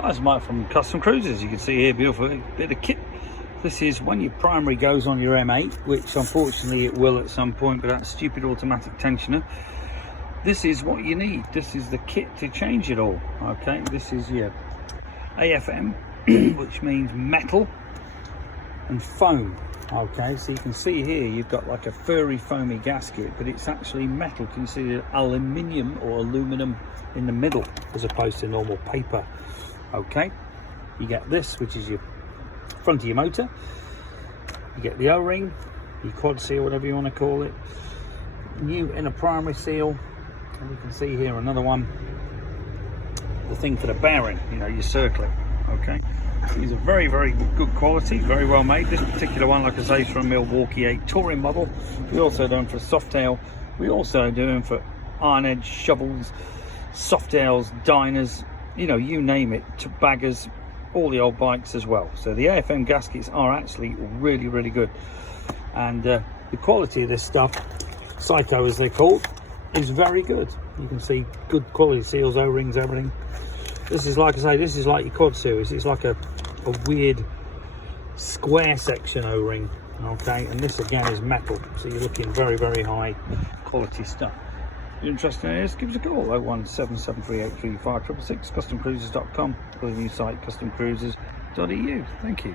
Hi, it's Mike from Custom Cruisers. You can see here, beautiful bit of kit. This is when your primary goes on your M8, which unfortunately it will at some point with that stupid automatic tensioner. This is what you need. This is the kit to change it all. Okay, this is your AFM, which means metal and foam. Okay, so you can see here you've got like a furry foamy gasket, but it's actually metal, considered aluminium or aluminum in the middle as opposed to normal paper. Okay, you get this, which is your front of your motor. You get the O-ring, your quad seal, whatever you want to call it, new inner primary seal, and you can see here another one, the thing for the bearing, you know, your circlet. Okay, these are very, very good quality, very well made. This particular one, like I say, is from Milwaukee, a touring model. We also do them for Softail. We also do them for iron edge shovels, Softails, diners, you know, you name it, to baggers, all the old bikes as well. So the AFM gaskets are actually really, really good, and the quality of this stuff, Psycho as they're called, is very good. You can see good quality seals, O-rings, everything. This is, like I say, this is like your quad series. It's like a weird square section O-ring. Okay, and this again is metal, so you're looking very, very high quality stuff. If you're interested in this, give us a call, 01773835666, customcruisers.com, or the new site customcruisers.eu. Thank you.